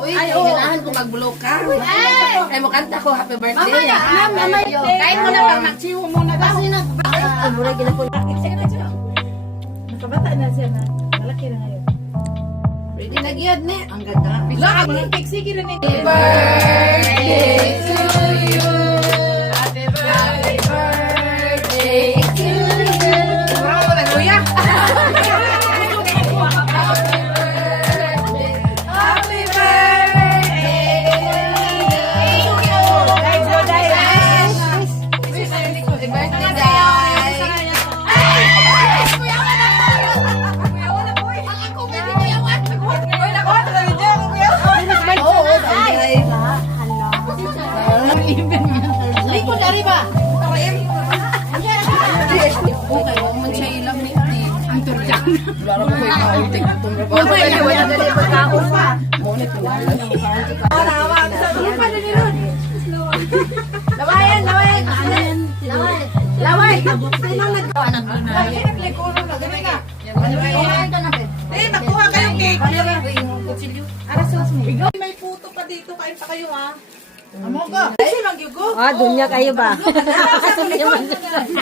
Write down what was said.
Uy, ganahan ko mag-blow ka. Ay, mo kanta ko, happy birthday. Kain mo na pang magsiwo muna daw. Ay, mura gina po. Nakabata na siya na. Malaki na ngayon. Ready na giyad ne. Ang ganda. Lahat mga keksiki rin eh. Happy birthday to you. Happy birthday to you. Mura mo na kuya. Happy birthday guys. Oo, guys. Likod na rin ba? Okay, huwag man siya ilang ni Ang turjan. Laro ko kayo kaunting itong trabaho. Wala na rin pagkaon pa. Muna tinala ng parang Lawayan. Laway. Sino nagkawa ng lunay? Eh, nakuha kayong cake. Arasas mo. May puto pa dito. Kain pa kayo ha. Amo ka. Kasi lang yugo. Ah, dunya kayo ba?